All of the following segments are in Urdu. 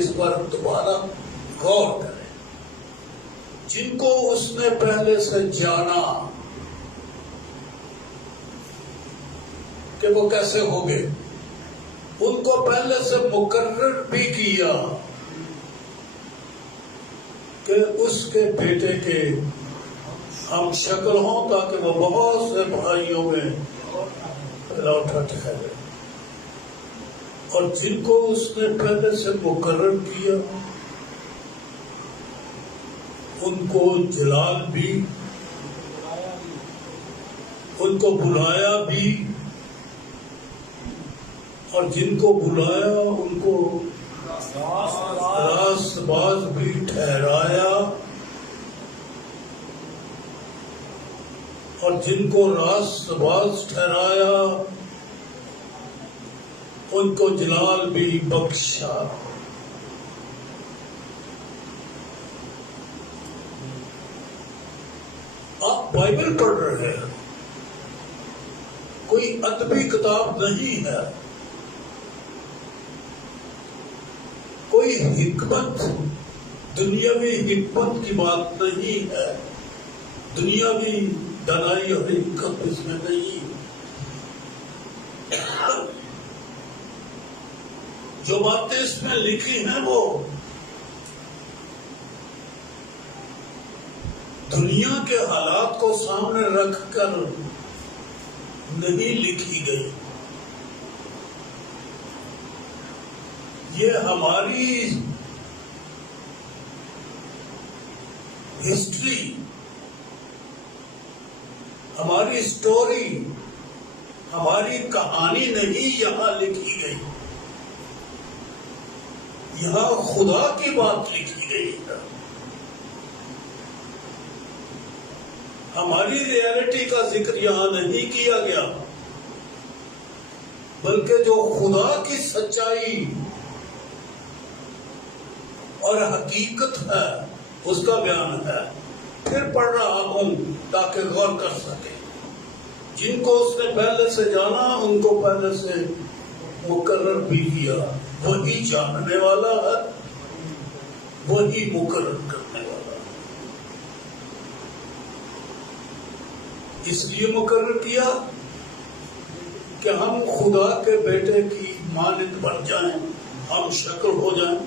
اس پر دوبارہ غور کریں. جن کو اس نے پہلے سے جانا کہ وہ کیسے ہوں گے، ان کو پہلے سے مقرر بھی کیا کہ اس کے بیٹے کے ہم شکل ہوں تاکہ وہ بہت سے بھائیوں میں لوٹا ٹھہرے. اور جن کو اس نے پہلے سے مقرر کیا ان کو جلال بھی، ان کو بلایا بھی، اور جن کو بلایا ان کو راست باز بھی ٹھہرایا، اور جن کو راست باز ٹھہرایا ان کو جلال بھی بخشا. آپ بائبل پڑھ رہے ہیں، کوئی ادبی کتاب نہیں ہے، کوئی حکمت، دنیاوی حکمت کی بات نہیں ہے، دنیاوی دانائی اور حکمت اس میں نہیں. جو باتیں اس میں لکھی ہیں وہ دنیا کے حالات کو سامنے رکھ کر نہیں لکھی گئی. یہ ہماری ہسٹری، ہماری سٹوری، ہماری کہانی نہیں یہاں لکھی گئی، یہاں خدا کی بات لکھی گئی ہے. ہماری ریئلٹی کا ذکر یہاں نہیں کیا گیا، بلکہ جو خدا کی سچائی اور حقیقت ہے اس کا بیان ہے. پھر پڑھ رہا ہوں تاکہ غور کر سکے. جن کو اس نے پہلے سے جانا ان کو پہلے سے مقرر بھی کیا. وہی جاننے والا ہے، وہی مقرر کرنے والا ہے. اس لیے مقرر کیا کہ ہم خدا کے بیٹے کی مانند بن جائیں، ہم شکل ہو جائیں.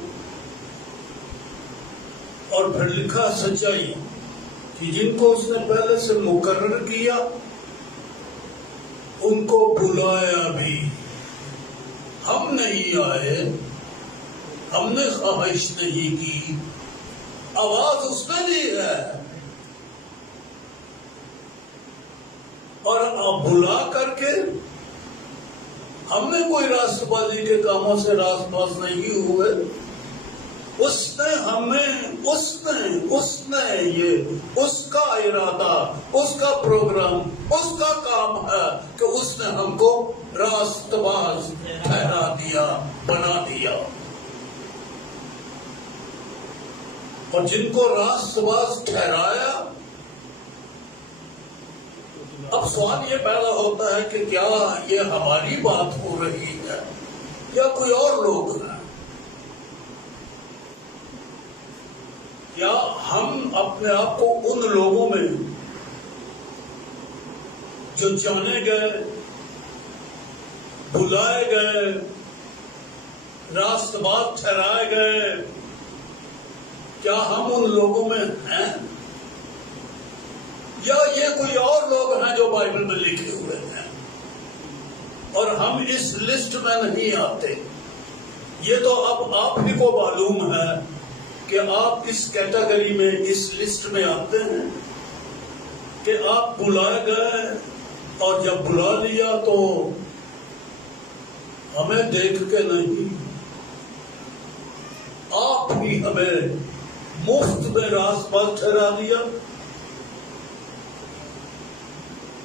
اور پھر لکھا سچائی کہ جن کو اس نے پہلے سے مقرر کیا ان کو بلایا بھی. ہم نہیں آئے، ہم نے خواہش نہیں کی، آواز اس نے دی ہے، اور بلا کر کے ہم نے کوئی راست بازی کے کاموں سے راست باز نہیں ہوئے. اس نے ہمیں، اس نے یہ اس کا ارادہ، اس کا پروگرام، اس کا کام ہے کہ اس نے ہم کو راست باز ٹھہرا دیا، بنا دیا. اور جن کو راست باز ٹھہرایا، اب سوال یہ پیدا ہوتا ہے کہ کیا یہ ہماری بات ہو رہی ہے یا کوئی اور لوگ ہیں؟ یا ہم اپنے آپ کو ان لوگوں میں جو جانے گئے، بلائے گئے، راست باز ٹھہرائے گئے، کیا ہم ان لوگوں میں ہیں یا یہ کوئی اور لوگ ہیں جو بائبل میں لکھے ہوئے ہیں اور ہم اس لسٹ میں نہیں آتے؟ یہ تو اب آپ ہی کو معلوم ہے کہ آپ اس کیٹیگری میں، اس لسٹ میں آتے ہیں کہ آپ بلائے گئے، اور جب بلا لیا تو ہمیں دیکھ کے نہیں، آپ ہی ہمیں مفت میں راست باز ٹھہرا دیا.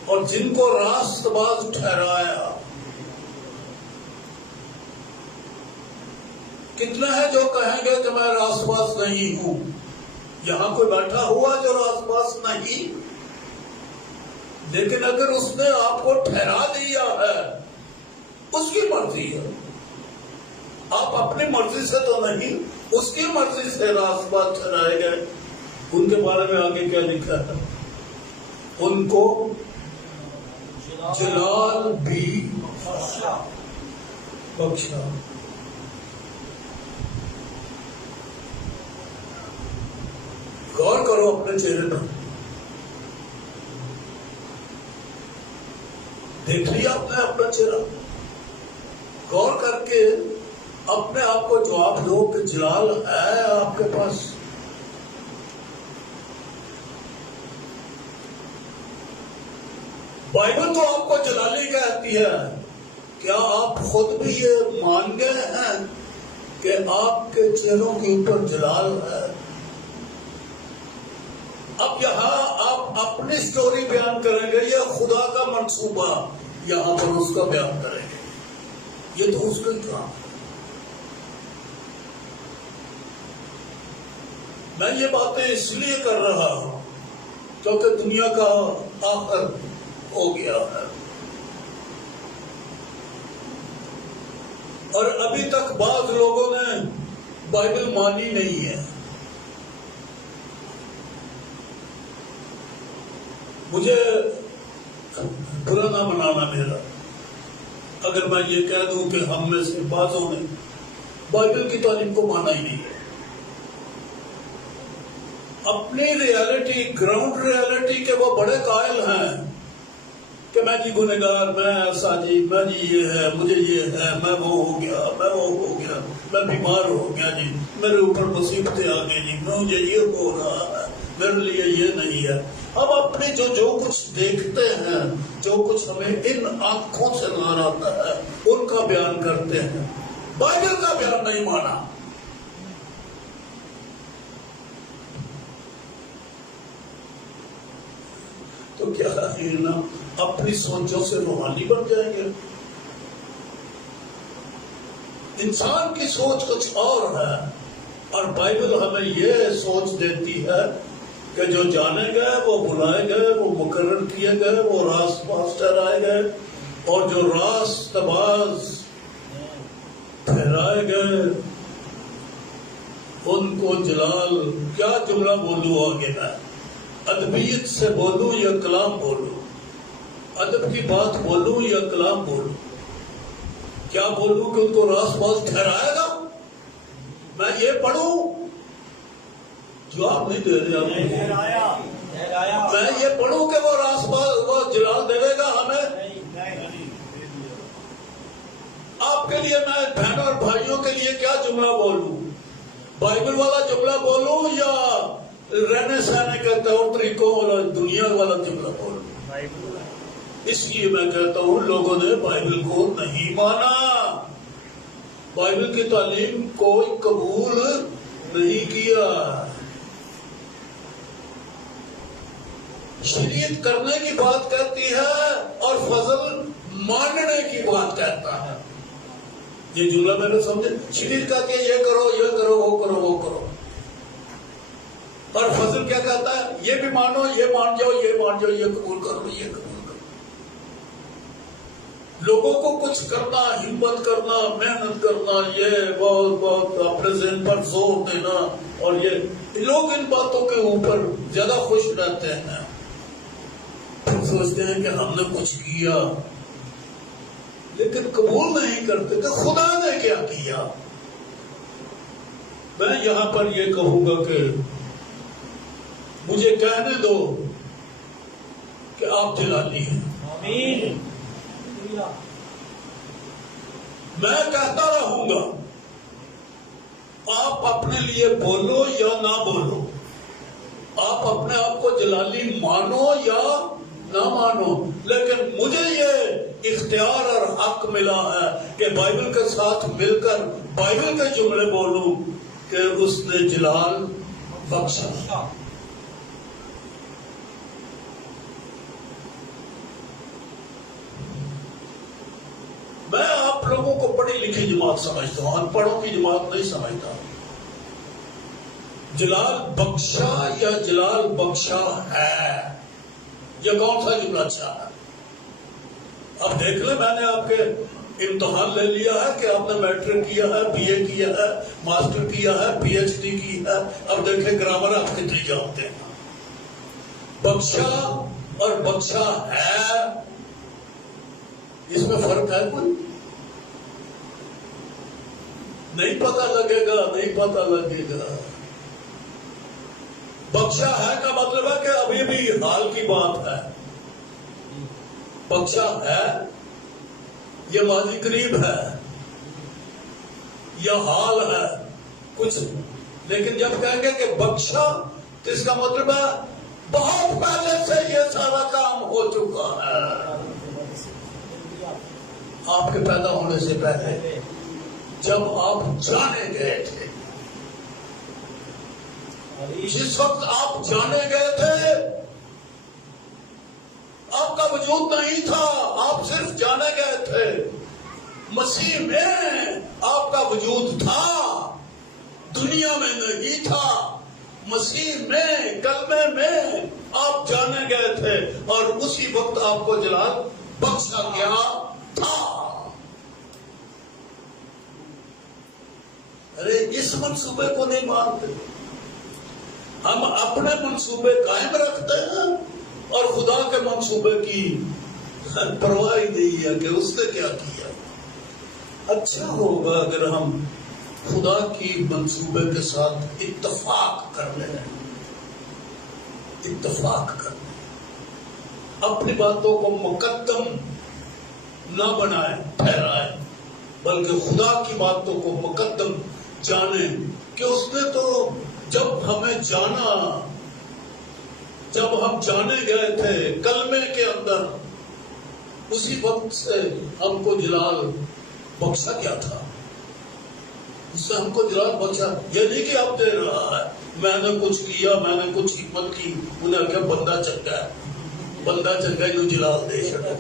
اور جن کو راست باز ٹھہرایا، کتنے ہیں جو کہیں گے کہ میں راست باز نہیں ہوں؟ یہاں کوئی بیٹھا ہوا جو راست باز نہیں؟ لیکن اگر اس نے آپ کو ٹھہرا دیا ہے، اس کی مرضی ہے، آپ اپنی مرضی سے تو نہیں. اس کی مرضی سے راست بات ٹھہرائے گئے. ان کے بارے میں آگے کیا لکھا ہے؟ ان کو جلال بھی بخشا. غور کرو اپنے چہرے پر. دیکھ لیا آپ نے اپنا چہرہ؟ غور کر کے اپنے آپ کو جواب دو کہ جلال ہے آپ کے پاس؟ بائبل تو آپ کو جلالی کہتی ہے. کیا آپ خود بھی یہ مان گئے ہیں کہ آپ کے چہروں کے اوپر جلال ہے؟ اب یہاں آپ اپنی سٹوری بیان کریں گے یا خدا کا منصوبہ یہاں پر اس کا بیان کریں گے؟ یہ تو اس کا ہی کام ہے. میں یہ باتیں اس لیے کر رہا ہوں کیونکہ دنیا کا آخر ہو گیا ہے اور ابھی تک بعض لوگوں نے بائبل مانی نہیں ہے. مجھے برا نہ بنانا میرا اگر میں یہ کہہ دوں کہ ہم میں سے بعضوں نے بائبل کی تعلیم کو مانا ہی نہیں ہے. اپنی ریالٹی، گراؤنڈ ریالٹی کے وہ بڑے قائل ہیں کہ میں جی گنہگار، میں ایسا جی، میں جی یہ ہے، مجھے یہ ہے، میں وہ ہو گیا، میں وہ ہو گیا، میں بیمار ہو گیا جی، میرے اوپر مصیبتیں آ گئی جی، مجھے یہ ہو رہا ہے، میرے لیے یہ نہیں ہے. اب اپنے جو کچھ دیکھتے ہیں، جو کچھ ہمیں ان آنکھوں سے نظر آتا ہے ان کا بیان کرتے ہیں. بائبل کا بیان نہیں مانا. تو کیا نا اپنی سوچوں سے روحانی بن جائیں گے؟ انسان کی سوچ کچھ اور ہے اور بائبل ہمیں یہ سوچ دیتی ہے کہ جو جانے گئے وہ بلائے گئے، وہ مقرر کیے گئے، وہ راست باز ٹھہرائے گئے، اور جو راست باز ٹھہرائے گئے ان کو جلال. کیا جملہ بولوں آگے میں؟ ادبیت سے بولوں یا کلام بولوں؟ ادب کی بات بولوں یا کلام بولوں؟ کیا بولوں کہ ان کو راست باز ٹھہرائے گا؟ میں یہ پڑھوں؟ جواب نہیں دے رہے. میں یہ پڑھوں کہ وہ راست باز، وہ جلال دے گا ہمیں؟ آپ کے لیے میں بہنوں اور بھائیوں کے لیے کیا جملہ بولوں؟ بائبل والا جملہ بولوں یا رہنے سہنے کے طور طریقوں والا دنیا والا جملہ بولوں؟ اس لیے میں کہتا ہوں لوگوں نے بائبل کو نہیں مانا، بائبل کی تعلیم کوئی قبول نہیں کیا. شریعت کرنے کی بات کہتی ہے اور فضل ماننے کی بات کہتا ہے. یہ جملہ میں نے سمجھے. شریعت کہتی ہے یہ کرو، یہ کرو، وہ کرو، وہ کرو، اور فضل کیا کہتا ہے؟ یہ بھی مانو، یہ مان جاؤ، یہ مان جاؤ، یہ قبول کرو، یہ قبول کرو. لوگوں کو کچھ کرنا، ہمت کرنا، محنت کرنا، یہ بہت بہت اپنے ذہن پر زور دینا، اور یہ لوگ ان باتوں کے اوپر زیادہ خوش رہتے ہیں. پھر سوچتے ہیں کہ ہم نے کچھ کیا، لیکن قبول نہیں کرتے کہ خدا نے کیا کیا. میں یہاں پر یہ کہوں گا کہ مجھے کہنے دو کہ آپ جلالی ہیں. آمین. میں کہتا رہوں گا، آپ اپنے لیے بولو یا نہ بولو، آپ اپنے آپ کو جلالی مانو یا نہ مانو، لیکن مجھے یہ اختیار اور حق ملا ہے کہ بائبل کے ساتھ مل کر بائبل کے جملے بولوں کہ اس نے جلال بخشا. میں آپ لوگوں کو پڑھی لکھی جماعت سمجھتا ہوں، ان پڑھوں کی جماعت نہیں سمجھتا. جلال بخشا یا جلال بخشا ہے، یہ کون سا جملہ اچھا ہے؟ اب دیکھ لیں، میں نے آپ کے امتحان لے لیا ہے کہ آپ نے میٹرک کیا ہے، بی اے کیا ہے، ماسٹر کیا ہے، پی ایچ ڈی کی ہے، اب دیکھیں گرامر آپ کتنی جانتے ہیں. بخشا اور بخشا ہے، اس میں فرق ہے کوئی؟ نہیں پتہ لگے گا، نہیں پتہ لگے گا. بخشا ہے کا مطلب ہے کہ ابھی بھی حال کی بات ہے. بخشا ہے یہ ماضی قریب ہے یا حال ہے کچھ، لیکن جب کہیں گے کہ بخشا تو اس کا مطلب ہے بہت پہلے سے یہ سارا کام ہو چکا ہے. آپ کے پیدا ہونے سے پہلے جب آپ جانے گئے تھے، جس وقت آپ جانے گئے تھے آپ کا وجود نہیں تھا، آپ صرف جانے گئے تھے. مسیح میں آپ کا وجود تھا، دنیا میں نہیں تھا. مسیح میں، کلمے میں آپ جانے گئے تھے اور اسی وقت آپ کو جلال بخشا گیا تھا. ارے اس منصوبے کو نہیں مانتے. ہم اپنے منصوبے قائم رکھتے ہیں اور خدا کے منصوبے کی پرواہ نہیں ہے کہ اس نے کیا کیا. اچھا ہوگا اگر ہم خدا کی منصوبے کے ساتھ اتفاق کر لیں، اتفاق کر لیں، اپنی باتوں کو مقدم نہ بنائیں ٹھہرائیں، بلکہ خدا کی باتوں کو مقدم جانیں کہ اس نے تو جب ہمیں جانا، جب ہم جانے گئے تھے کلمے کے اندر، اسی وقت سے ہم کو جلال بخشا کیا تھا. اس سے ہم کو جلال بخشا. یہ نہیں کہ اب دے رہا ہے، میں نے کچھ کیا، میں نے کچھ حکمت کی، انہیں کہا بندہ چنگا ہے، بندہ چنگا ہی جلال دے چھڑا.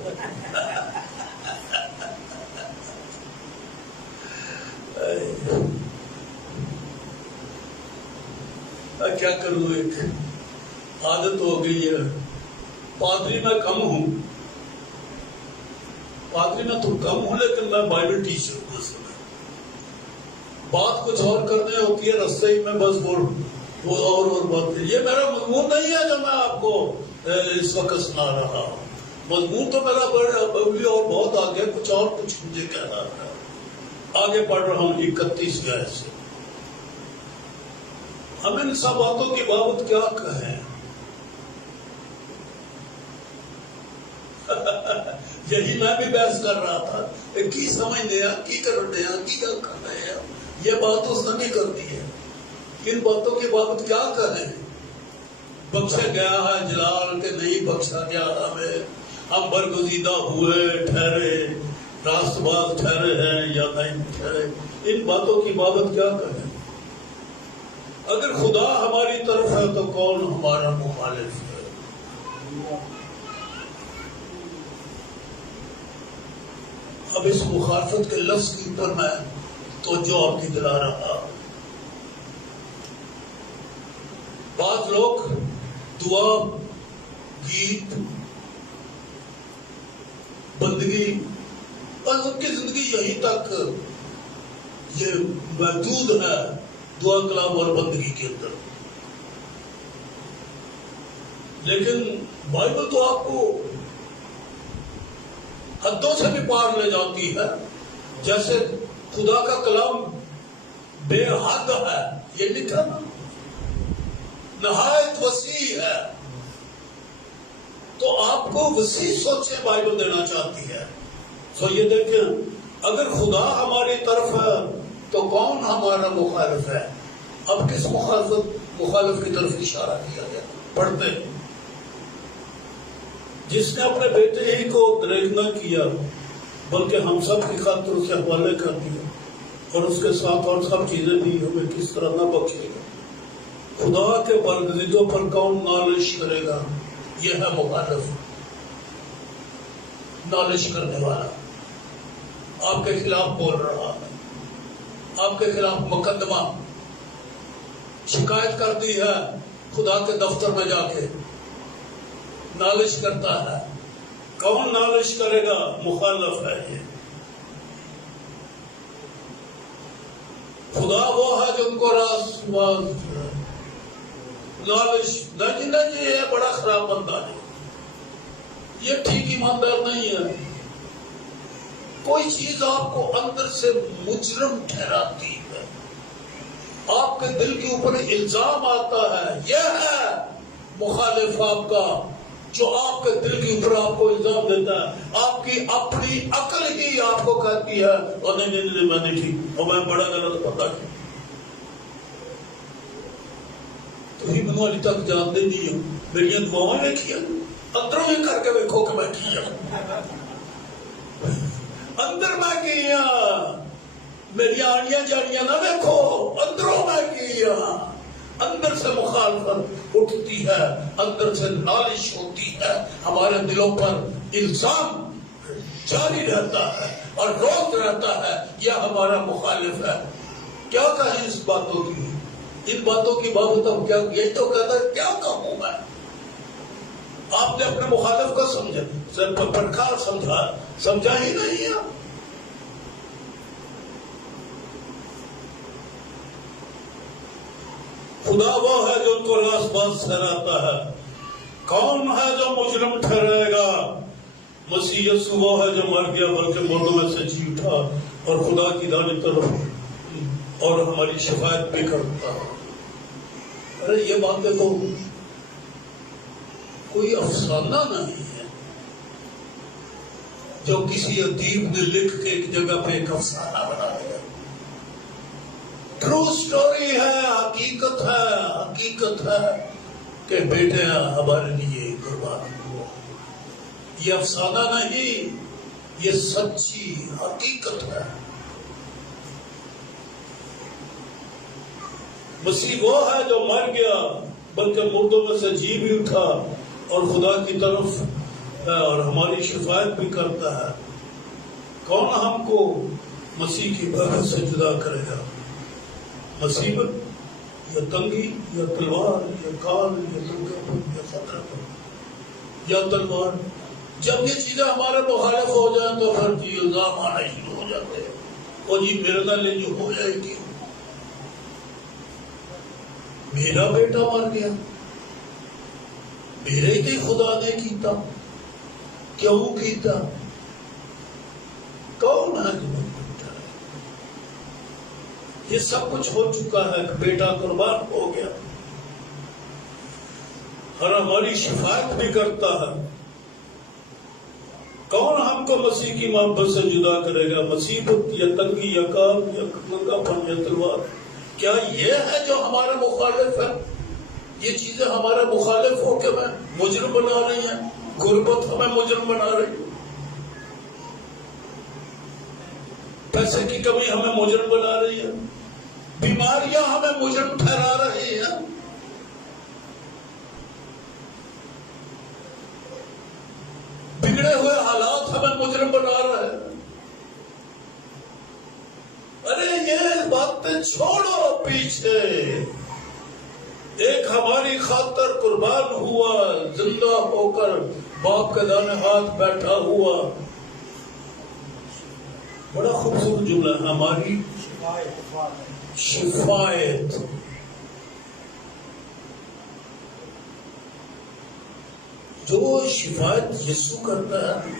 کیا کروں، ایک عادت ہو گئی ہے. پادری میں کم ہوں، پادری میں تو کم ہوں، لیکن میں بائبل ٹیچر ہوں. بات کچھ اور کرنے ہوتی ہے، رستے ہی میں بس وہ اور بات. یہ میرا مضمون نہیں ہے جو میں آپ کو اس وقت سنا رہا ہوں. مضمون تو میرا بڑا اور بہت آگے، کچھ اور کچھ مجھے کہنا ہے. آگے پڑھ رہا ہوں 31 آیت سے. ہم ان سب باتوں کی بابت کیا کہیں؟ یہی میں بھی بحث کر رہا تھا، کی سمجھنے ہیں، کی کرنے ہیں، کی کیا کر رہے ہیں. یہ بات اس نے بھی کرتی ہے. ان باتوں کی بابت کیا کہیں؟ بخشا گیا ہے جلال کہ نہیں بخشا گیا ہمیں؟ ہم برگزیدہ ہوئے، ٹھہرے، راست باز ٹھہرے ہیں یا نہیں ٹھہرے؟ ان باتوں کی بابت کیا کہیں؟ اگر خدا ہماری طرف ہے تو کون ہمارا مخالف ہے؟ اب اس مخالفت کے لفظ کے اوپر میں توجہ آپ کی دلا رہا. بعض لوگ دعا، گیت، بندگی، بس ان کی زندگی یہیں تک یہ محدود ہے، دعا کلام اور بندگی کے اندر. لیکن بائبل تو آپ کو حدوں سے بھی پار لے جاتی ہے. جیسے خدا کا کلام بے حد ہے، یہ لکھا نا، نہایت وسیع ہے. تو آپ کو وسیع سوچیں بائبل دینا چاہتی ہے. سو یہ دیکھیں، اگر خدا ہماری طرف ہے تو کون ہمارا مخالف ہے؟ اب کس مخالف کی طرف اشارہ کیا گیا؟ پڑھتے ہیں. جس نے اپنے بیٹے ہی کو دریغ نہ کیا بلکہ ہم سب کی خاطر اسے حوالے کر دیا، اور اس کے ساتھ اور سب چیزیں دی، ہمیں کس طرح نہ بخشے گا؟ خدا کے برگزیدوں پر کون نالش کرے گا؟ یہ ہے مخالف، نالش کرنے والا. آپ کے خلاف بول رہا ہے، آپ کے خلاف مقدمہ، شکایت کر دی ہے خدا کے دفتر میں جا کے، نالش کرتا ہے. کون نالش کرے گا؟ مخالف ہے یہ. خدا وہ ہے جن کو راست باز لالچ نہ جی یہ بڑا خراب بندہ ہے، یہ ٹھیک ایماندار نہیں ہے. کوئی چیز آپ کو اندر سے مجرم ٹھہراتی ہے، آپ کے دل کے اوپر الزام آتا ہے، یہ ہے مخالف آپ کا جو آپ کے دل کے اوپر آپ کو الزام دیتا ہے. آپ کی اپنی عقل ہی آپ کو کہتی ہے اور نہیں میں نہیں ٹھیک اور میں بڑا غلط پتا کیا. تو ہی میں ابھی تک جانتے نہیں ہوں، میری دعاؤں میں کیا اندروں ہی کر کے دیکھو کہ میں کیا اندر میں کیا، میری آڑیاں جاڑیاں نہ دیکھو، اندروں میں کیا. اندر سے مخالفت اٹھتی ہے، اندر سے نالش ہوتی ہے، ہمارے دلوں پر الزام جاری رہتا ہے اور روک رہتا ہے یہ ہمارا مخالف ہے. کیا کہیں اس باتوں کی، ان باتوں کی بابت اب کیا یہی تو کہتا ہے کیا کہوں میں. آپ نے اپنے مخالف کو سمجھا، سر پر پرکھا سمجھا ہی نہیں ہے. خدا وہ ہے جو ان کو راست باز ٹھہراتا ہے. کون ہے جو مجرم ٹھہرائے گا؟ مسیح یسوع وہ ہے جو مر گیا بلکہ مردوں میں سے جی اٹھا اور خدا کی دائیں طرف اور ہماری شفاعت بھی کرتا ہے. ارے یہ باتیں تو کوئی افسانہ نہیں ہے جو کسی ادیب نے لکھ کے ایک جگہ پہ ایک افسانہ بنا دیا. ٹرو سٹوری ہے، حقیقت ہے کہ بیٹے ہمارے لیے قربان ہوا. یہ افسانہ نہیں، یہ سچی حقیقت ہے. مسیح وہ ہے جو مر گیا بلکہ مردوں میں سے جی بھی اٹھا اور خدا کی طرف ہے اور ہماری شفاعت بھی کرتا ہے. کون ہم کو مسیح کی برکت سے جدا کرے گا؟ مصیبت یا تنگی یا تلوار یا کال یا یا خطرہ یا تلوار. جب یہ چیزیں ہمارے مخالف ہو جائیں تو پھر جی الزام آنا شروع ہو جاتے ہیں. اور جی میرے نال جو ہو جائے گی، میرا بیٹا مر گیا، میرے ہی خدا نے کیتا، کیوں کیتا؟ کون ہے جو یہ سب کچھ ہو چکا ہے کہ بیٹا قربان ہو گیا اور ہماری شفاعت بھی کرتا ہے. کون ہم کو مسیح کی محبت سے جدا کرے گا؟ مصیبت یا تنگی یا کام یا ننگا پن یا تلوار. کیا یہ ہے جو ہمارے مخالف ہے؟ یہ چیزیں ہمارے مخالف ہو کے ہمیں مجرم بنا رہی ہیں. غربت ہمیں مجرم بنا رہی ہے، پیسے کی کمی ہمیں مجرم بنا رہی ہے، بیماریاں ہمیں مجرم ٹھہرا رہی ہیں. بگڑے ہوئے حالات ہمیں مجرم بنا رہے ہیں. ارے یہ باتیں چھوڑو پیچھے. ایک ہماری خاطر قربان ہوا، زندہ ہو کر باپ کے دانے ہاتھ بیٹھا ہوا. بڑا خوبصورت جملہ ہے، ہماری شفاعت. جو شفاعت یسوع کرتا ہے،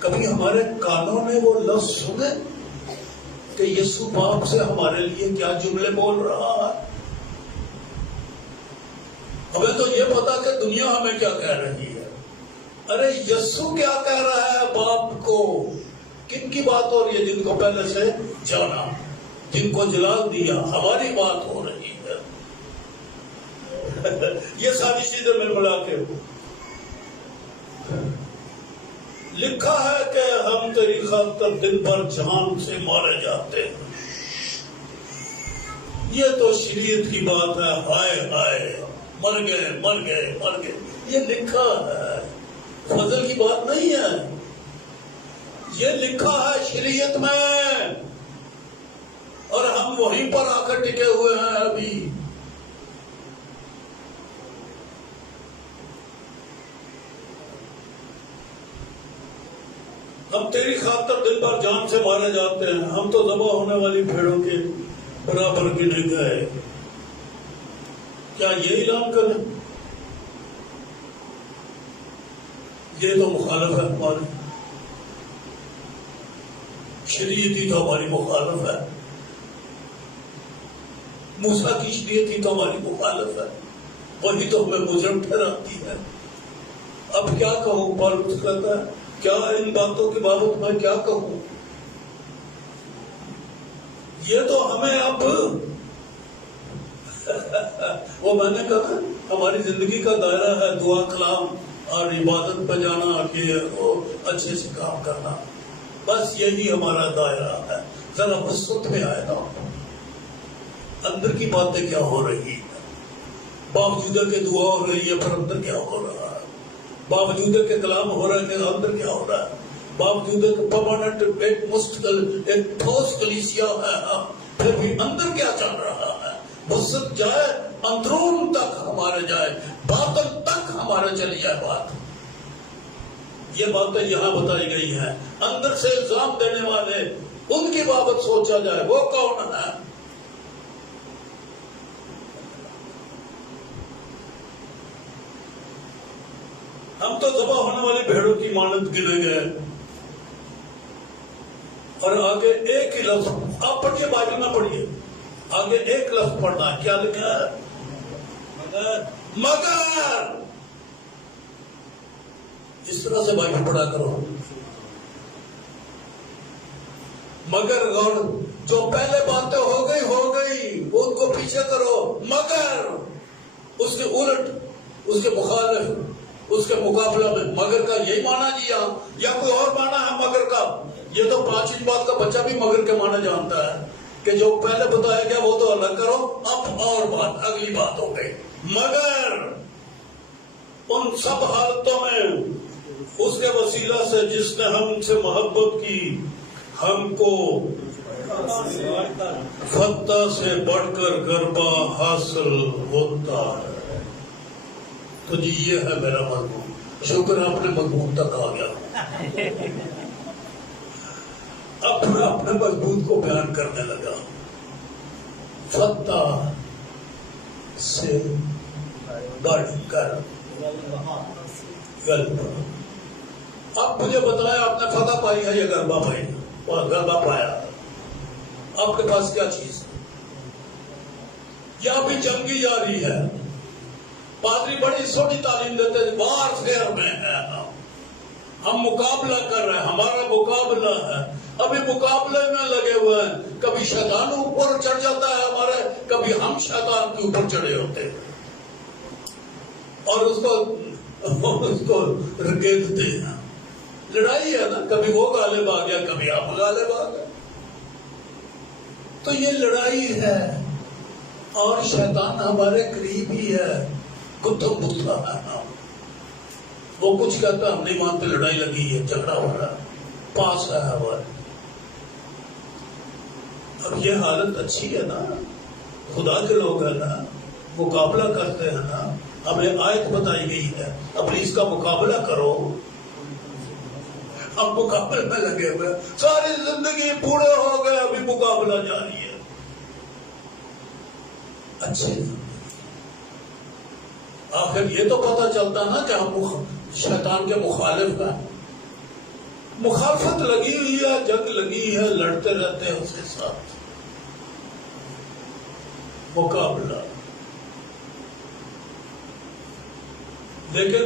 کبھی ہمارے کانوں نے وہ لفظ سنے کہ یسوع باپ سے ہمارے لیے کیا جملے بول رہا ہے؟ ہمیں تو یہ پتا کہ دنیا ہمیں کیا کہہ رہی ہے. ارے یسوع کیا کہہ رہا ہے باپ کو؟ کن کی بات ہو رہی ہے؟ جن کو پہلے سے جانا، جن کو جلال دیا، ہماری بات ہو رہی ہے. یہ ساری چیزیں مل ملا کے لکھا ہے کہ ہم تیری خاطر دن بھر جان سے مارے جاتے ہیں. یہ تو شریعت کی بات ہے. ہائے ہائے مر گئے، یہ لکھا ہے، فضل کی بات نہیں ہے. یہ لکھا ہے شریعت میں اور ہم وہیں پر آ کر ٹکے ہوئے ہیں ابھی. ہم تیری خاطر دن بھر جان سے مارے جاتے ہیں. ہم تو ذبح ہونے والی بھیڑوں کے برابر گنے گئے، کیا یہ اعلان کریں؟ یہ تو مخالف ہے ہماری، شریعت ہی تو ہماری مخالف ہے، موسیٰ کی شریعت ہی تو ہماری مخالف ہے، وہی تو ہمیں مجرم ٹھہراتی ہے۔ اب کیا کہوں؟ پالوس کہتا ہے کیا ان باتوں کے بابت میں کیا کہوں؟ یہ تو ہمیں اب وہ میں نے کہا ہماری زندگی کا دائرہ ہے دعا کلام اور عبادت پہ جانا کہ وہ اچھے سے کام کرنا، بس یہی ہمارا دائرہ ہے۔ ذرا وسط میں آئے نا، اندر کی باتیں کیا ہو رہی ہیں؟ باوجود کہ دعا ہو رہی ہے پر اندر کیا ہو رہا ہے؟ باوجود کہ کلام ہو رہا ہے کہ اندر کیا ہو رہا ہے؟ باوجود کہ پرماننٹ ایک مستقل ایک ٹھوس کلیسیا ہے، پھر بھی اندر کیا چل رہا ہے؟ وسط جائے، اندرون تک ہمارے جائے، باطن تک ہمارے چلی جائے بات۔ یہ باتیں یہاں بتائی گئی ہیں۔ اندر سے الزام دینے والے ان کی بابت سوچا جائے، وہ کون ہے؟ ہم تو ذبح ہونے والی بھیڑوں کی مانند گنے گئے، اور آگے ایک ہی لفظ آپ پڑھیے، بائبل میں پڑھیے، آگے ایک لفظ پڑھنا ہے، کیا لکھا ہے؟ مگر۔ اس طرح سے بائبل پڑھا کرو، مگر غور، جو پہلے باتیں ہو گئی ان کو پیچھے کرو، مگر اس کے الٹ، اس کے مخالف، اس کے مقابلہ میں مگر کا یہی معنی دیا یا کوئی اور معنی ہے مگر کا؟ یہ تو پانچویں بات کا بچہ بھی مگر کے معنی جانتا ہے کہ جو پہلے بتایا گیا وہ تو الگ کرو، اب اور بات، اگلی بات ہو گئی۔ مگر ان سب حالتوں میں اس کے وسیلہ سے جس نے ہم سے محبت کی، ہم کو فتح سے بڑھ کر غلبہ حاصل ہوتا ہے۔ تو جی یہ ہے میرا مضمون۔ شکر آپ نے مضمون تک آ گیا، اب میں اپنے مضمون کو بیان کرنے لگا۔ فتح سے بڑھ کر غلبہ۔ اب مجھے بتایا آپ نے فتح پائی ہے یا غلبہ پائی ہے؟ غلبہ پایا، آپ کے پاس کیا چیز ہے؟ یا ابھی جنگی جاری ہے؟ پادری بڑی چھوٹی تعلیم دیتے ہیں، وار فیئر میں ہے، ہم مقابلہ کر رہے ہیں، ہمارا مقابلہ ہے، ابھی مقابلے میں لگے ہوئے ہیں۔ کبھی شیطان اوپر چڑھ جاتا ہے ہمارے، کبھی ہم شیطان کے اوپر چڑھے ہوتے ہیں اور اس کو رگیدتے ہیں۔ لڑائی ہے نا، کبھی وہ غالب آ گیا، کبھی آپ غالب آ گئے۔ تو یہ لڑائی ہے، اور شیطان ہمارے قریب ہی ہے، گتھم بتھا ہے۔ وہ کچھ کہتا ہم نہیں مانتے، لڑائی لگی ہے، جھگڑا ہو رہا ہے، پاس ہے ہمارے۔ اب یہ حالت اچھی ہے نا، خدا کے لوگ ہیں نا، مقابلہ کرتے ہیں نا، ہمیں آیت بتائی گئی ہے ابھی اس کا مقابلہ کرو۔ ہم مقابلے میں لگے ہوئے، ساری زندگی بوڑھے ہو گئے، ابھی مقابلہ جاری ہے۔ اچھے آخر یہ تو پتہ چلتا نا کہ ہم شیطان کے مخالف ہیں، مخالفت لگی ہوئی ہے، جنگ لگی ہے، لڑتے رہتے ہیں اس کے ساتھ، مقابلہ۔ لیکن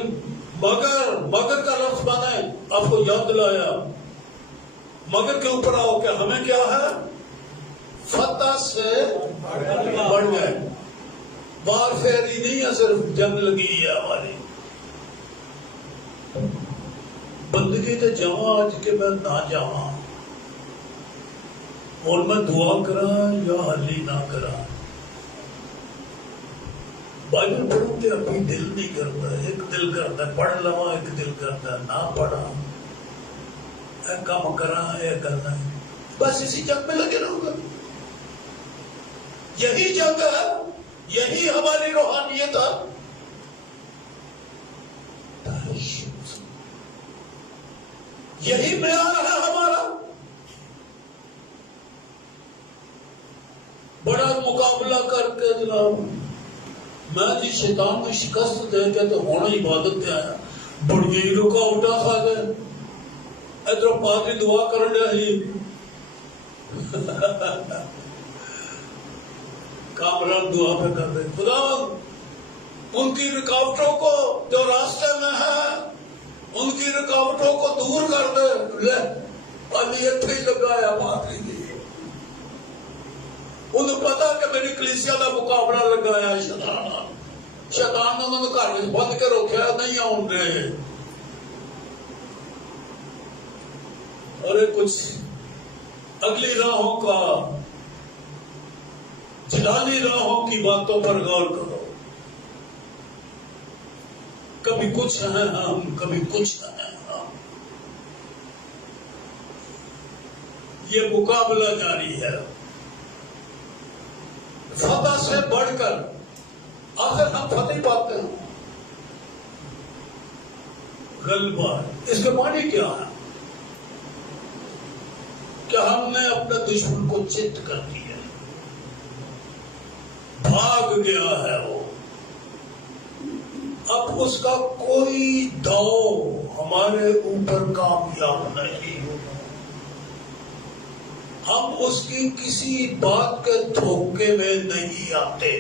مگر کا لفظ میں نے آپ کو یاد دلایا، مگر کے اوپر آؤ کہ ہمیں کیا ہے؟ فتح سے بڑھ گئے۔ وار فیئر ہی نہیں ہے، صرف جنگ لگی ہے ہماری۔ بندگی تے جاواں آج کے میں نہ جاواں، اور میں دعا کراں یا حلی نہ کراں۔ بائبل پڑھوں کہ ابھی دل نہیں کرتا، ایک دل کرتا ہے پڑھ لواں، ایک دل کرتا ہے نہ پڑھاں، اے کام کراں اے کرنا ہے، بس اسی جنگ میں لگے رہوں گا۔ یہی جنگ ہے، یہی ہماری روحانیت ہے۔ یہی معیار ہے ہمارا۔ بڑا مقابلہ کر کے جناب میں جی شیطان میں شکست دے کے تو ہونا عبادت تے آیا بڑی رکاوٹاں کھا گئے ادھر پادری دعا کرن ڈیا جی کامران دعا پہ کر دے خدا ان کی رکاوٹوں کو جو راستے میں ہے ان کی رکاوٹوں کو دور کر دے لے پانی اتنے ہی لگایا پادری جی انہوں پتا کہ میری کلیسیا کا مقابلہ لگایا شیطان نے انہوں نے گھر میں بند کے روکیا نہیں آن رہے اور کچھ اگلی راہوں کا جلالی راہوں کی باتوں پر غور کرو کبھی کچھ ہیں ہم کبھی کچھ ہیں ہم یہ مقابلہ جاری ہے فتح سے بڑھ کر آخر ہم فتح پاتے ہیں غلبہ اس کے معنی کیا ہے کہ ہم نے اپنے دشمن کو چت کر دیا بھاگ گیا ہے وہ اب اس کا کوئی داؤ ہمارے اوپر کامیاب نہیں ہوگا ہم اس کی کسی بات کے دھوکے میں نہیں آتے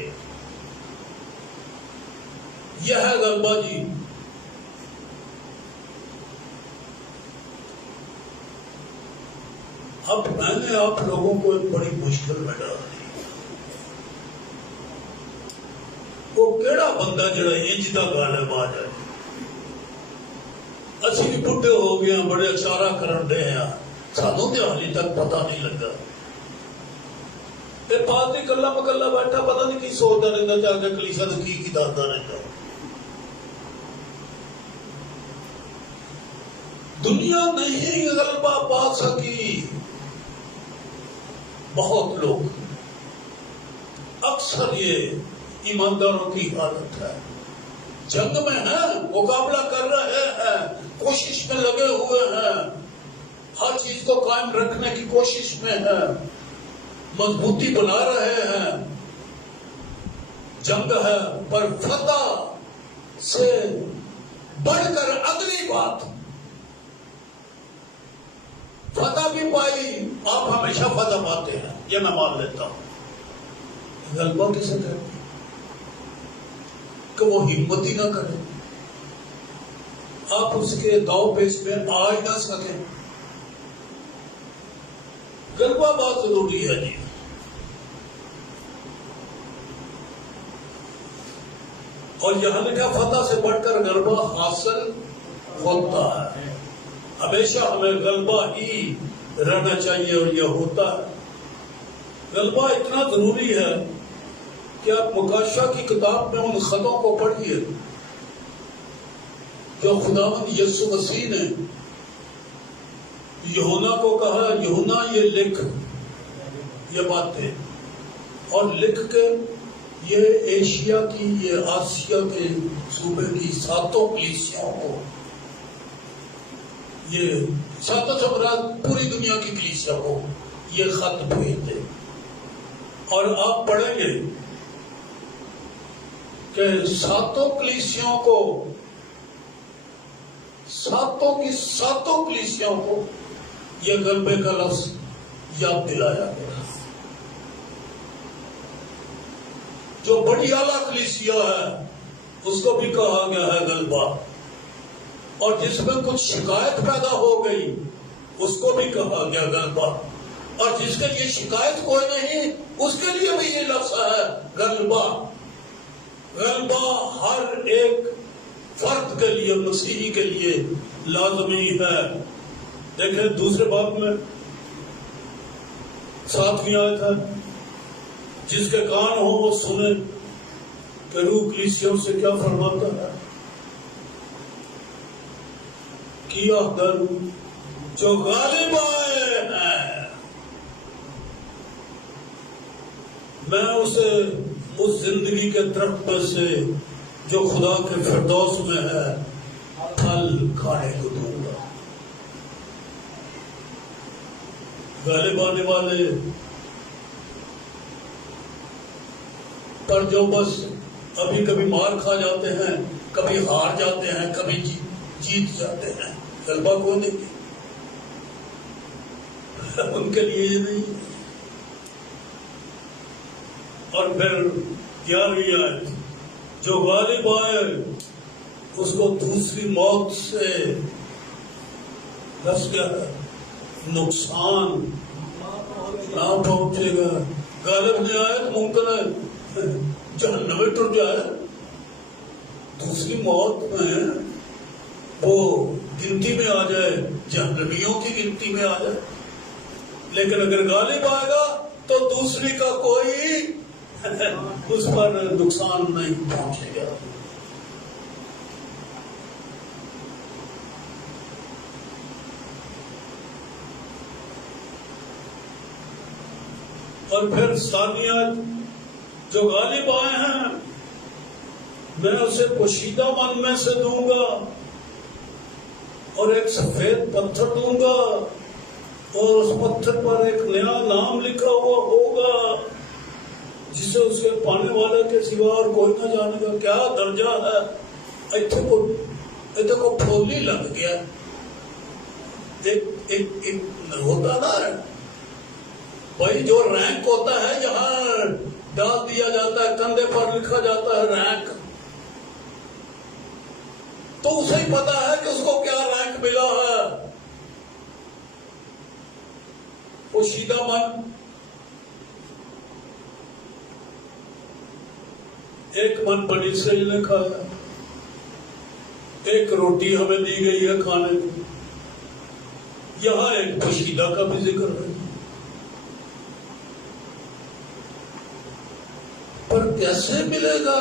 یہ ہے غلبہ جی اب میں نے آپ لوگوں کو ایک بڑی مشکل میں ڈال دی وہ کیڑا بندہ جڑا انج دا غالب آ جائے اسی بھی بڈھے ہو گئے ہیں بڑے اچارہ کرن دے ہیں سانوں تو حالی تک پتہ نہیں لگا پھر بات ہی کلا مکلا بیٹھا پتہ نہیں کی سوچتا رہتا چاہ کے کلیسا تو کی دادا رہتا دنیا نہیں غلبہ پا سکی بہت لوگ اکثر یہ ایمانداروں کی حالت ہے جنگ میں ہیں مقابلہ کر رہے ہیں کوشش میں لگے ہوئے ہیں ہر چیز کو قائم رکھنے کی کوشش میں ہے مضبوطی بنا رہے ہیں جنگ ہے پر فتح سے بڑھ کر اگلی بات فتح بھی پائی آپ ہمیشہ فتح پاتے ہیں یہ میں مان لیتا ہوں غلبہ کسے کہتے ہیں کہ وہ ہمت ہی نہ کرے آپ اس کے داؤ پیچ میں آ ہی نہ سکیں غلبہ بہت ضروری ہے جی اور یہاں لکھا فتح سے بڑھ کر غلبہ حاصل ہوتا ہے ہمیشہ ہمیں غلبہ ہی رہنا چاہیے اور یہ ہوتا ہے غلبہ اتنا ضروری ہے کہ آپ مکاشفہ کی کتاب میں ان خطوں کو پڑھیے جو خداوند یسوع مسیح نے یوحنا کو کہا یوحنا یہ لکھ یہ باتیں اور لکھ کے یہ ایشیا کی یہ آسیا کے صوبے کی 7 کلیسیاں کو یہ 7 سے مراد پوری دنیا کی کلیسیا کو یہ خط بھیج دے اور آپ پڑھیں گے کہ 7 کلیسیوں کو 7 کی 7 کلیسیوں کو یہ غلبے کا لفظ یاد دلایا گیا جو بڑی اعلیٰ کلیسیا ہے اس کو بھی کہا گیا ہے غلبہ اور جس میں کچھ شکایت پیدا ہو گئی اس کو بھی کہا گیا غلبہ اور جس کے یہ شکایت کوئی نہیں اس کے لیے بھی یہ لفظ ہے غلبہ غلبہ ہر ایک فرد کے لیے مسیحی کے لیے لازمی ہے دیکھیں دوسرے باب میں 7ویں آیت ہے جس کے کان ہو وہ سنے کہ روح کلیسیوں سے کیا فرماتا ہے کیا در جو غالب آئے ہیں میں اسے اس زندگی کے درخت میں سے جو خدا کے فردوس میں ہے پھل کھانے کو دوں گا غالب آنے والے پر جو بس ابھی کبھی مار کھا جاتے ہیں، کبھی ہار جاتے ہیں، کبھی جیت جاتے ہیں، غلبہ کو نہیں، ان کے لیے یہ نہیں۔ اور پھر 11ویں آیت، جو غالب آئے اس کو دوسری موت سے لفظ کیا ہے، نقصان نہ پہنچے گا۔ غالب نہیں آئے تو ممکن ہے جہنم میں ٹر جائے، دوسری موت میں وہ گنتی میں آ جائے، جہنمیوں کی گنتی میں آ جائے۔ لیکن اگر غالب آئے گا تو دوسری کا کوئی اس پر نقصان نہیں پہنچے گا۔ اور پھر ثانیات، جو غالب آئے ہیں میں اسے پوشیدہ من میں سے دوں گا اور ایک سفید پتھر دوں گا، اور اس پتھر پر ایک نیا نام لکھا ہوا ہوگا جسے اسے پانے والے کے سوا اور کوئی نہ جانے گا۔ کیا درجہ ہے! ایتھے کو پھولی لگ گیا، ایک ہوتا نا بھائی، جو رینک ہوتا ہے جہاں ڈال دیا جاتا ہے، کندھے پر لکھا جاتا ہے رینک، تو اسے ہی پتا ہے کہ اس کو کیا رینک ملا ہے۔ پوشیدہ من، ایک من بنی اسرائیل نے کھایا، ایک روٹی ہمیں دی گئی ہے کھانے کی، یہاں ایک پوشیدہ کا بھی ذکر ہے۔ پر کیسے ملے گا،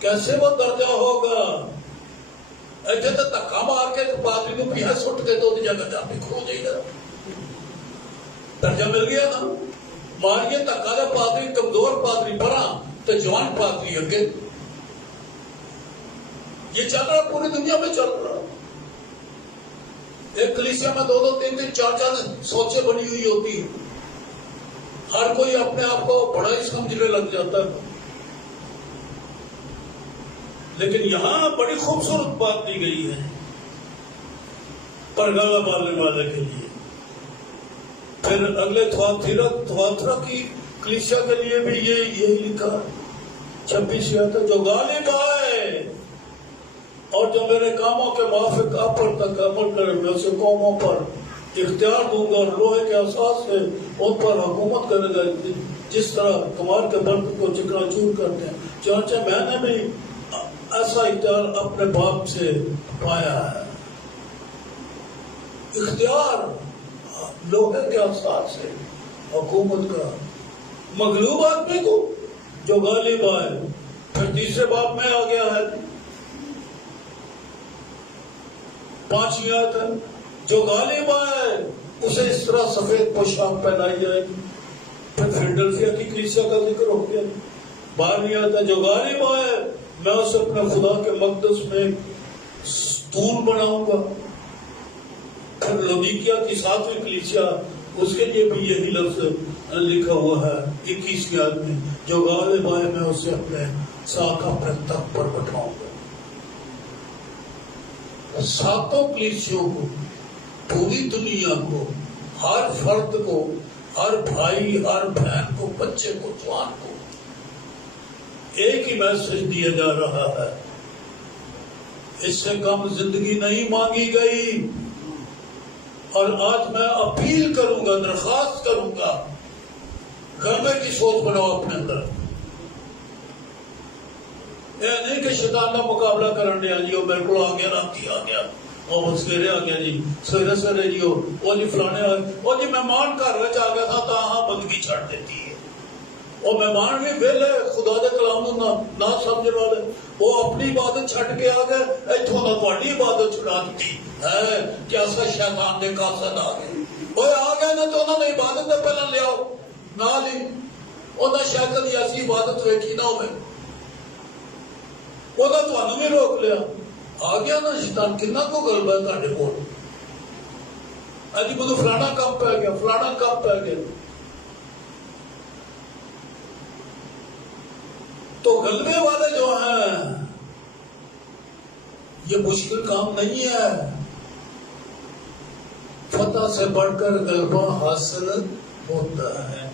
کیسے وہ درجہ ہوگا؟ ایسے تو دھکا مار کے پادری کو پیچھے سٹ کے تو جگہ جا کے کھو دے گا، درجہ مل گیا نا۔ ماریے دھکا دے پادری، کمزور پادری بڑا تو جوان پادری اگے، یہ چل رہا پوری دنیا میں چل رہا۔ ایک کلیسیا میں 2-2 3-3 4-4 سوچیں بنی ہوئی ہوتی ہیں، ہر کوئی اپنے آپ کو بڑا ہی سمجھنے لگ جاتا ہے۔ لیکن یہاں بڑی خوبصورت بات دی گئی ہے پرگالا بالنے والے کے لیے۔ پھر اگلے تھواترا کی کلیسیا کے لیے بھی یہی لکھا 26 آتا، جو غالب آئے اور جو میرے کاموں کے موافق آپ پر تک عمل کرے، میں اسے قوموں پر اختیار دوں گا اور لوہے کے اساس سے ان پر حکومت کرے گا، جس طرح کمار کے برتن کو چکنا چور کرتے ہیں۔ چنانچہ میں نے بھی ایسا اختیار اپنے باپ سے پایا ہے۔ اختیار لوہے کے اساس سے حکومت کا، مغلوب آدمی کو جو غالب آئے۔ پھر تیسرے باب میں آ گیا ہے 5ویں آیت ہے، جو غالب آئے اسے اس طرح سفید پوشاک پہنائی جائے گی۔ پھر فلڈلفیا کی کلیسیا کا ذکر ہو گیا۔ 12ویں آیت ہے، جو غالب آئے میں اسے اپنے خدا کے مقدس میں ستون بناؤں گا۔ پھر لودیکیا کی 7ویں کلیسیا، اس کے لیے بھی یہی لفظ لکھا ہوا ہے 21ویں آیت میں، جو غالب آئے میں اسے اپنے ساتھ اپنے تخت پر بٹھاؤں گا۔ 7 کلیسیوں کو، پوری دنیا کو، ہر فرد کو، ہر بھائی، ہر بہن کو، بچے کو، جوان کو ایک ہی میسج دیا جا رہا ہے، اس سے کم زندگی نہیں مانگی گئی۔ اور آج میں اپیل کروں گا، درخواست کروں گا، غلبے کی سوچ بناؤ اپنے اندر۔ یہ نہیں کہ شیطان کا مقابلہ کرنے آ جی، میرے کو آ گیا، راتی آ گیا، اور سویرے آ گیا جی، سویرے جی وہ جی فلانے آ گئے، وہ جی مہمان گھر میں آ گیا تھا تو ہاں بندگی چھڑ دیتی ہے۔ وہ مہمان بھی ویلے خدا دے کلام نہ سمجھنے والے، وہ اپنی عبادت چھٹ کے آ گئے، اتوں نہ تھوڑی عبادت چھڑا دیتی ہے۔ کیسا شیطان دے قاصد آ گئے، وہ آ گئے نا تو انہوں نے عبادت سے پہلے لے آؤ نہ لی، انہیں شاید ایسی عبادت ویکھی نہ ہوئے، وہ تو تھانوں بھی روک لیا۔ آ گیا نا شیطان، کنا کو غلبہ ہے تھوڑے کول، اجی مجھے فلانا کام پہ گیا، فلانا کام پہ گیا۔ تو غلبے والے جو ہیں یہ مشکل کام نہیں ہے. فتح سے بڑھ کر غلبہ حاصل ہوتا ہے.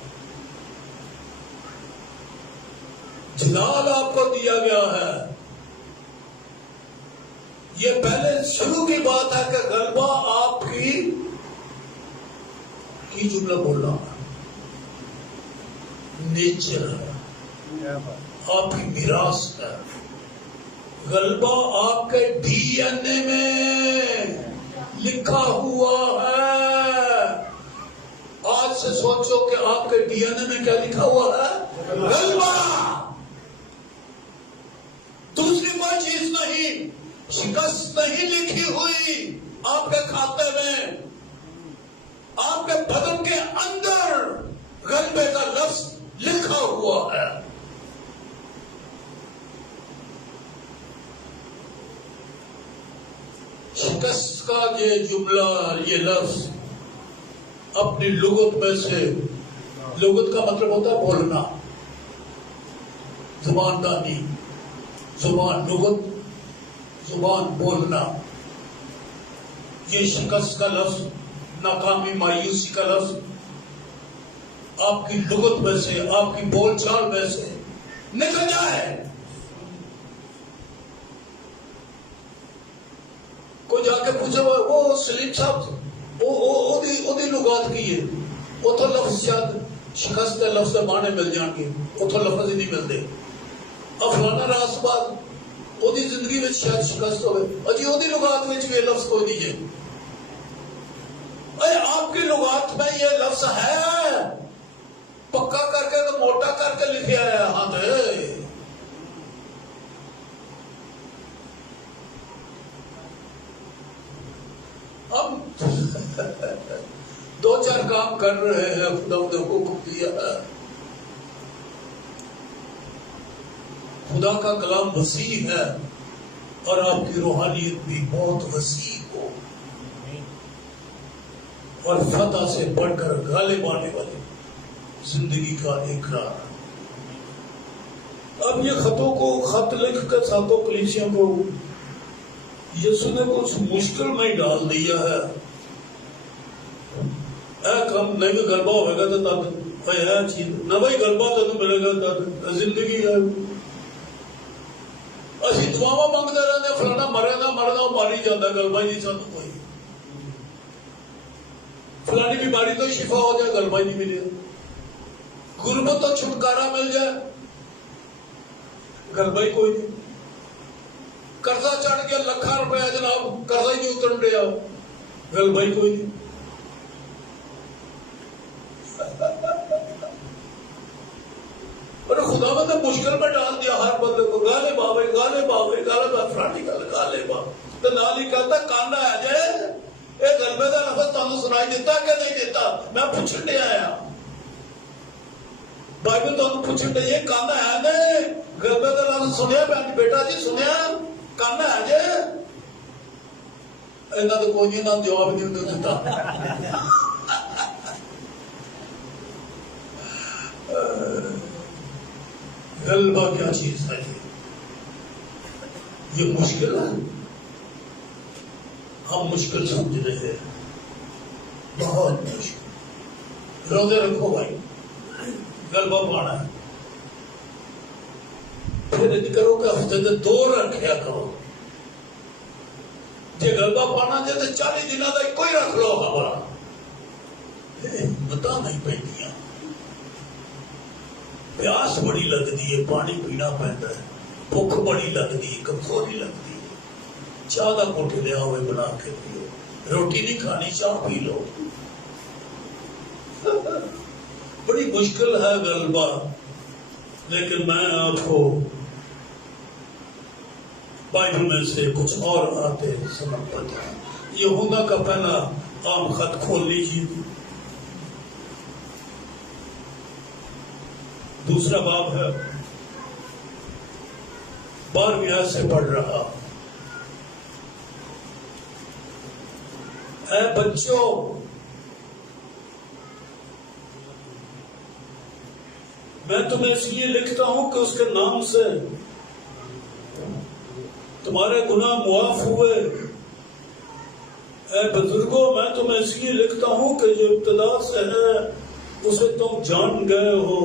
جلال آپ کو دیا گیا ہے. یہ پہلے شروع کی بات ہے کہ غلبہ آپ کی جملہ بولنا نیچر ہے, آپ کی میراث ہے. غلبہ آپ کے ڈی این اے میں لکھا ہوا ہے. آج سے سوچو کہ آپ کے ڈی این اے میں کیا لکھا ہوا ہے؟ غلبہ. دوسری کوئی چیز نہیں. شکست نہیں لکھی ہوئی آپ کے کھاتے میں. آپ کے بدن کے اندر غلبے کا لفظ لکھا ہوا ہے. شکست کا یہ جملہ, یہ لفظ اپنی لغت میں سے, لغت کا مطلب ہوتا ہے بولنا, زبان دانی, زبان لغت, زبان بولنا. یہ شکست کا لفظ, ناکامی, مایوسی کا لفظ آپ کی لغت میں سے, آپ کی بول چال میں سے نکل جائے. کوئی جا کے پوچھے وہ سلیم صاحب وہ لغات کی ہے, وہ تو لفظ شاید شکست کے لفظ معنی مل جان گے, وہ تو لفظ ہی نہیں ملتے. اب فلانا راست بات وہ زندگی میں شاید شکست ہوئے, اجی وہ لغات میں بھی لفظ کوئی نہیں ہے. آپ کی لغات میں یہ لفظ ہے, پکا کر کے تو موٹا کر کے لکھے آیا ہے ہاتھ. اب دو چار کام کر رہے ہیں, خدا نے حکم دیا ہے. خدا کا کلام وسیع ہے اور آپ کی روحانیت بھی بہت وسیع ہو, اور فتح سے بڑھ کر غالب آنے والی زندگی کا اقرار. اب یہ خط لکھ کر ساتوں کلیسیوں کو یسوع نے کچھ مشکل میں ڈال دیا ہے. اے کم نہیں غلبہ ہوئے گا تو چیز نہ بھائی, غلبہ تو ملے گا زندگی ہے. اسی دعاواں منگتے رہتے فلانا مرے گا وہ ماری جاتا, غلبہ ہی نہیں ساتھ کوئی. فلانی بیماری تو شفا ہو جائے, غلبہ ہی نہیں ملے. غربت تو چھٹکارا مل جائے, غلبہ ہی کوئی نہیں. قرضہ چڑھ گیا لاکھاں روپیہ جناب, قرضہ ہی نہیں اتر رہا, غلبہ ہی کوئی نہیں. خدا نے مشکل میں ڈال دیا ہر بندے کو, غالب آوے فلانی غالب آ تو نال ہی کہتا کان آ جائے. یہ غلبے کا لفظ تمہیں سنائی دیتا کہ نہیں دیتا؟ میں پوچھنے نہیں آیا. بائبل تمہیں پوچھنے نہیں, یہ کان ہے نہیں غلبے کا لفظ سنیا بیٹا جی, سنیا کان ہے جی. اینا تو کوئی نہیں, جواب نہیں دیتا. غلبہ کیا چیز ہے؟ یہ مشکل ہے, ہم مشکل سمجھ رہے ہیں, بہت مشکل. روزے رکھو بھائی, غلبہ پانا ہے. پھر کرو کہ ہفتے میں 2 رکھیا کرو. جی غلبہ پانا جی تو 40 دنوں کا کوئی رکھ لو. ہمارا بتا نہیں پہ, پیاس بڑی لگتی ہے, پانی پینا پہنتا ہے, بھوک بڑی لگتی ہے, کمزوری لگتی ہے. چاہ کا گھٹ لیا ہوئے بنا کے پیو, روٹی نہیں کھانی, چاہ پی لو. بڑی مشکل ہے غلبہ. لیکن میں آپ کو بائبل میں سے کچھ اور آتے سمجھ پاتا ہوں. یہودا کا پہلا عام خط کھول لیجیے, دوسرا باب ہے, 12ویں آیت سے پڑھ رہا. اے بچوں میں تمہیں اس لیے لکھتا ہوں کہ اس کے نام سے تمہارے گناہ معاف ہوئے۔ اے بزرگوں، میں تمہیں اس لیے لکھتا ہوں کہ جو ابتدا سے ہے اسے تم جان گئے ہو۔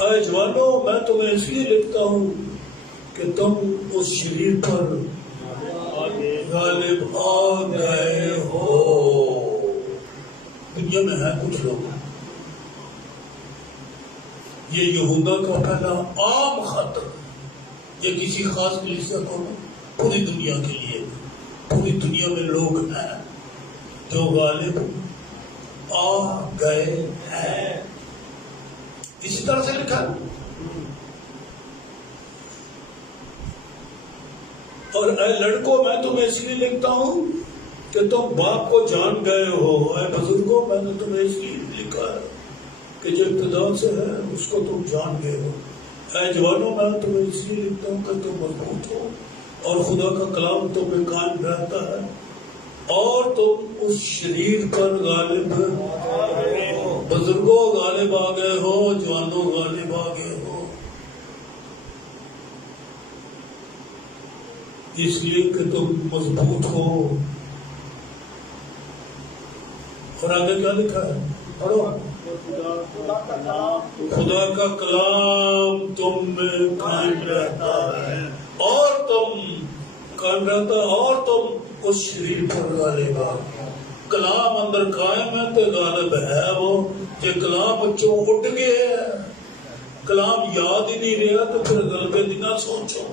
اے جوانوں، میں تمہیں اس لیے لکھتا ہوں کہ تم اس شریر پر غالب آ گئے ہو۔ دنیا میں ہے کچھ لوگ، یہ یہودا کا پہلا عام خط، یہ کسی خاص کلیسیا کو نہیں، پوری دنیا کے لیے۔ پوری دنیا میں لوگ ہیں جو غالب آ گئے ہیں، اسی طرح سے لکھا۔ اور اے لڑکوں، میں تمہیں اس لیے لکھتا ہوں کہ تم باپ کو جان گئے ہو۔ اے بزرگوں، میں نے تمہیں اس لیے لکھا ہے کہ جو ابتدا سے ہے اس کو تم جان گئے ہو۔ اے جوانوں، میں تمہیں اس لیے لکھتا ہوں کہ تم مضبوط ہو اور خدا کا کلام تم میں قائم رہتا ہے، اور تم اس شریر پر غالب ہو۔ بزرگوں غالب آ گئے ہو، جوانوں غالب آ گئے ہو، اس لیے کہ تم مضبوط ہو۔ اور آگے کیا لکھا ہے؟ پڑھو۔ خدا کا کلام تم میں قائم رہتا ہے اور تم قائم رہتا ہے، اور تم اس شریر پر غالب آ گئے۔ کلام اندر قائم ہے تو غالب ہے وہ۔ یہ کلام بچوں اٹھ گئے ہے، کلام یاد ہی نہیں رہا تو پھر غلبے دی نہ سوچو۔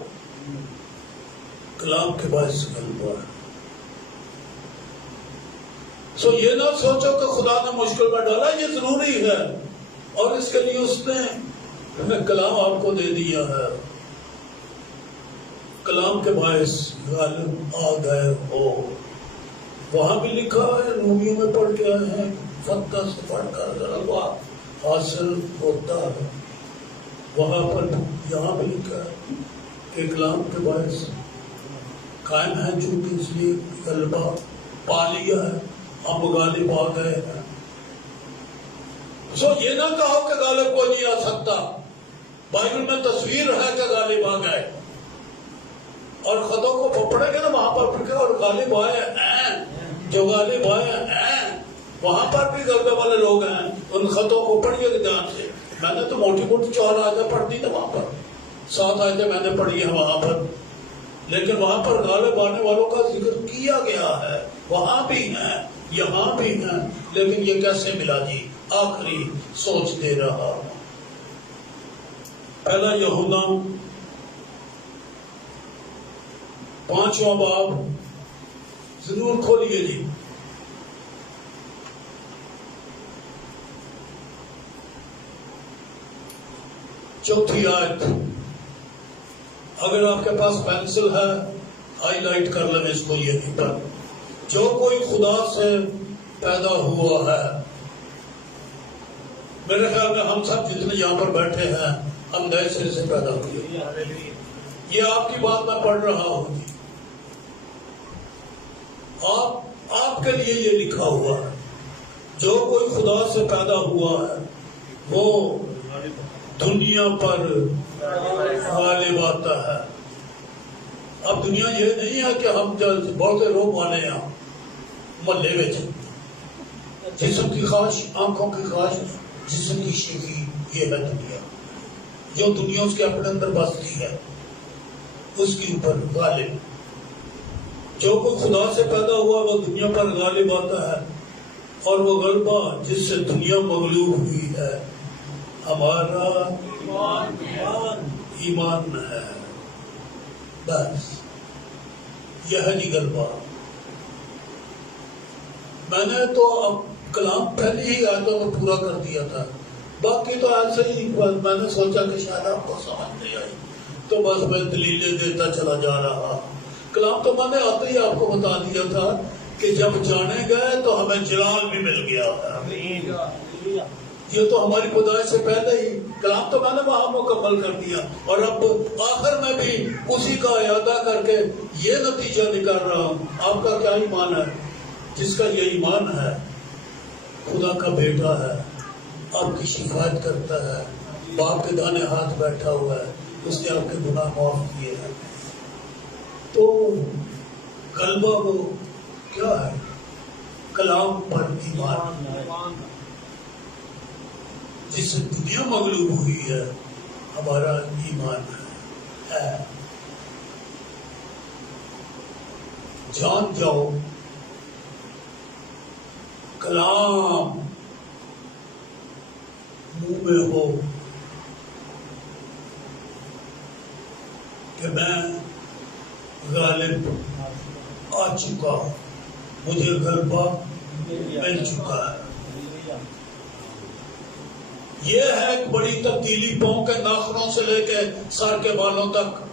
کلام کے باعث غلبہ ہے۔ سو یہ نہ سوچو کہ خدا نے مشکل میں ڈالا، یہ ضروری ہے اور اس کے لیے اس نے ہمیں کلام آپ کو دے دیا ہے۔ کلام کے باعث غالب آ گئے ہو۔ وہاں بھی لکھا ہے، رومیوں میں پڑھ کے آئے ہیں، فتح سے پڑھ کر غلبہ حاصل ہوتا ہے۔ وہاں پر یہاں بھی لکھا ہے کہ کلام کے باعث قائم ہے، چونکہ اس لیے غلبہ پا لیا ہے، ہم غالب آ گئے ہیں۔ سو یہ نہ کہو کہ غالب کوئی نہیں آ سکتا۔ بائبل میں تصویر ہے کہ غالب آ گئے، اور خطوں کو پڑھیں گے نا وہاں پر پڑھ کے، اور غالب آئے ہیں، جو غالب آئے ہیں وہاں پر بھی غلبے والے لوگ ہیں۔ ان خطوں کو پڑھیے گا دھیان سے۔ میں نے تو موٹی موٹی 4 آیتیں پڑھ دی تھی وہاں پر، 7 آیتیں میں نے پڑھی ہیں وہاں پر، لیکن وہاں پر غالب آنے والوں کا ذکر کیا گیا ہے۔ وہاں بھی ہیں، یہاں بھی ہیں، لیکن یہ کیسے ملا جی؟ آخری سوچ دے رہا ہوں۔ پہلا یہودا 5واں باب ضرور کھولیے جی۔ چوتھی آیت، اگر آپ کے پاس پینسل ہے ہائی لائٹ کر لیں اس کو یہیں پر۔ جو کوئی خدا سے پیدا ہوا ہے، میرے خیال میں ہم سب جتنے یہاں پر بیٹھے ہیں ہم نئے سرے سے پیدا ہوئے۔ یہ آپ کی بات میں پڑھ رہا ہوں جی، آپ کے لیے یہ لکھا ہوا ہے، جو کوئی خدا سے پیدا ہوا ہے وہ دنیا پر غالب آتا ہے۔ اب دنیا یہ نہیں ہے کہ ہم بہت لوگ والے ہیں محلے میں، جسم کی خواہش، آنکھوں کی خواہش، جسم کی شیخی، یہ ہے دنیا۔ جو دنیا اس کے اپنے اندر بستی ہے اس کے اوپر غالب۔ جو کوئی خدا سے پیدا ہوا وہ دنیا پر غالب آتا ہے، اور وہ غلبہ جس سے دنیا مغلوب ہوئی ہے ہمارا ایمان ہے۔ بس یہ ہے جی غلبہ۔ میں نے تو اب کلام پہلے ہی آیتوں میں پورا کر دیا تھا، باقی تو ایسے ہی میں نے سوچا کہ شاید آپ کو سمجھ نہیں آئی تو بس میں دلیلیں دیتا چلا جا رہا۔ کلام تو میں نے آتے ہی آپ کو بتا دیا تھا کہ جب جانے گئے تو ہمیں جلال بھی مل گیا ہے۔ یہ تو ہماری پیدائش سے پہلے ہی کلام تو میں نے وہاں مکمل کر دیا، اور اب آخر میں بھی اسی کا اعادہ کر کے یہ نتیجہ نکال رہا ہوں۔ آپ کا کیا ایمان ہے؟ جس کا یہ ایمان ہے خدا کا بیٹا ہے، آپ کی شفاعت کرتا ہے، باپ کے دانے ہاتھ بیٹھا ہوا ہے، اس نے آپ کے گناہ معاف کیے ہیں۔ تو غلبہ وہ کیا ہے؟ کلام پر ایمان، جس سے دنیا مغلوب ہوئی ہے، ہمارا ایمان ہے۔ جان جاؤ کلام منہ میں ہو کہ میں غالب آ چکا ہوں، مجھے غلبہ مل چکا ہے۔ یہ ہے ایک بڑی تبدیلی، پاؤں کے ناخنوں سے لے کے سر کے بالوں تک۔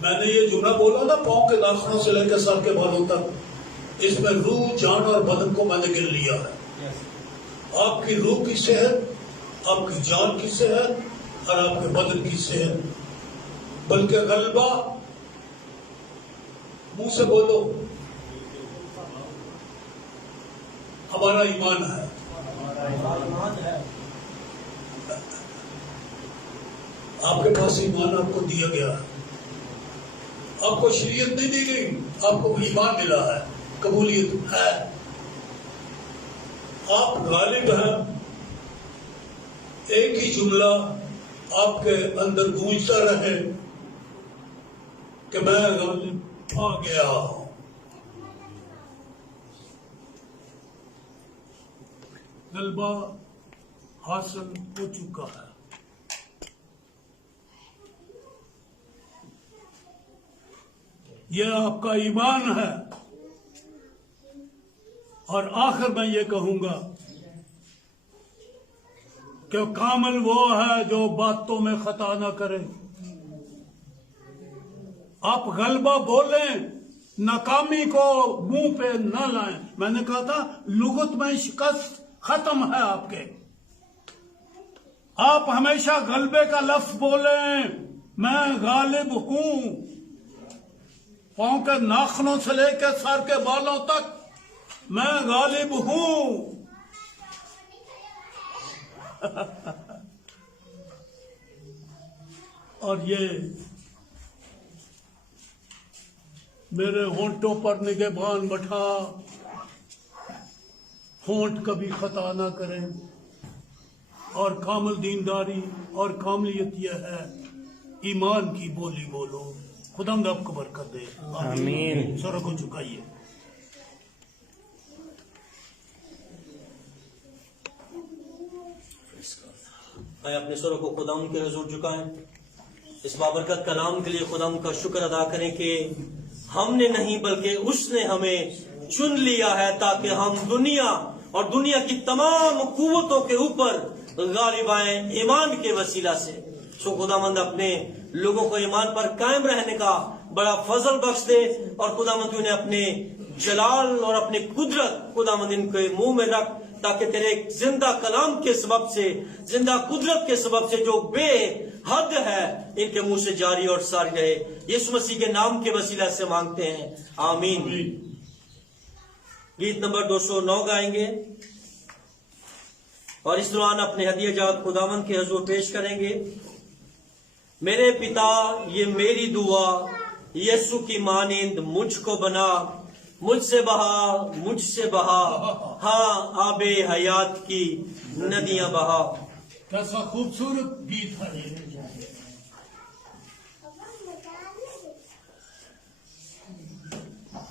میں نے یہ جملہ بولا نا، پاؤں کے ناخنوں سے لے کے سر کے بالوں تک، اس میں روح، جان اور بدن کو میں نے گن لیا ہے۔ آپ کی روح کی صحت، آپ کی جان کی صحت اور آپ کے بدن کی صحت، بلکہ غلبہ منہ سے بولو ہمارا ایمان ہے۔ آپ کے پاس ایمان آپ کو دیا گیا ہے، آپ کو شریعت نہیں دی گئی، آپ کو ایمان ملا ہے، قبولیت ہے، آپ غالب ہیں۔ ایک ہی جملہ آپ کے اندر گونجتا رہے کہ میں غالب آ گیا ہوں۔ غلبہ حاصل ہو چکا ہے۔ یہ آپ کا ایمان ہے۔ اور آخر میں یہ کہوں گا کہ کامل وہ ہے جو باتوں میں خطا نہ کرے۔ آپ غلبہ بولیں، ناکامی کو منہ پہ نہ لائیں۔ میں نے کہا تھا لغت میں شکست ختم ہے آپ کے۔ آپ ہمیشہ غلبے کا لفظ بولیں، میں غالب ہوں، پاؤں کے ناخنوں سے لے کے سر کے بالوں تک میں غالب ہوں۔ اور یہ میرے ہونٹوں پر نگہبان بٹھا، ہونٹ کبھی خطا نہ کریں۔ اور کامل دینداری اور کاملیت یہ ہے، ایمان کی بولی بولو۔ خدا آپ کو برکت دے، آمین۔ سروں کو جھکائیے۔ اپنے سروں کو خدا کے حضور جھکائیں، اس بابرکت کلام کے لیے خدا کا شکر ادا کریں کہ ہم نے نہیں بلکہ اس نے ہمیں چن لیا ہے تاکہ ہم دنیا اور دنیا کی تمام قوتوں کے اوپر غالب آئیں ایمان کے وسیلہ سے۔ سو خداوند اپنے لوگوں کو ایمان پر قائم رہنے کا بڑا فضل بخش دے، اور خداوند انہیں اپنے جلال اور اپنی قدرت خداوند ان کے منہ میں رکھ، تاکہ تیرے زندہ کلام کے سبب سے، زندہ قدرت کے سبب سے جو بے حد ہے ان کے منہ سے جاری اور ساری رہے۔ یسوع مسیح کے نام کے وسیلہ سے مانگتے ہیں، آمین۔ گیت نمبر 209 گائیں گے اور اس دوران اپنے ہدیہ جات خداوند کے حضور پیش کریں گے۔ میرے پتا یہ میری دعا، یسوع کی مانند مجھ کو بنا، مجھ سے بہا ہاں آب حیات کی ندیاں بہا۔ کیسا خوبصورت گیت ہے یہ۔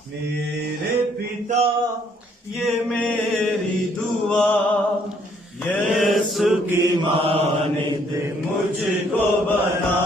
میرے پتا یہ میری دعا، یسوع کی مانند مجھ کو بنا،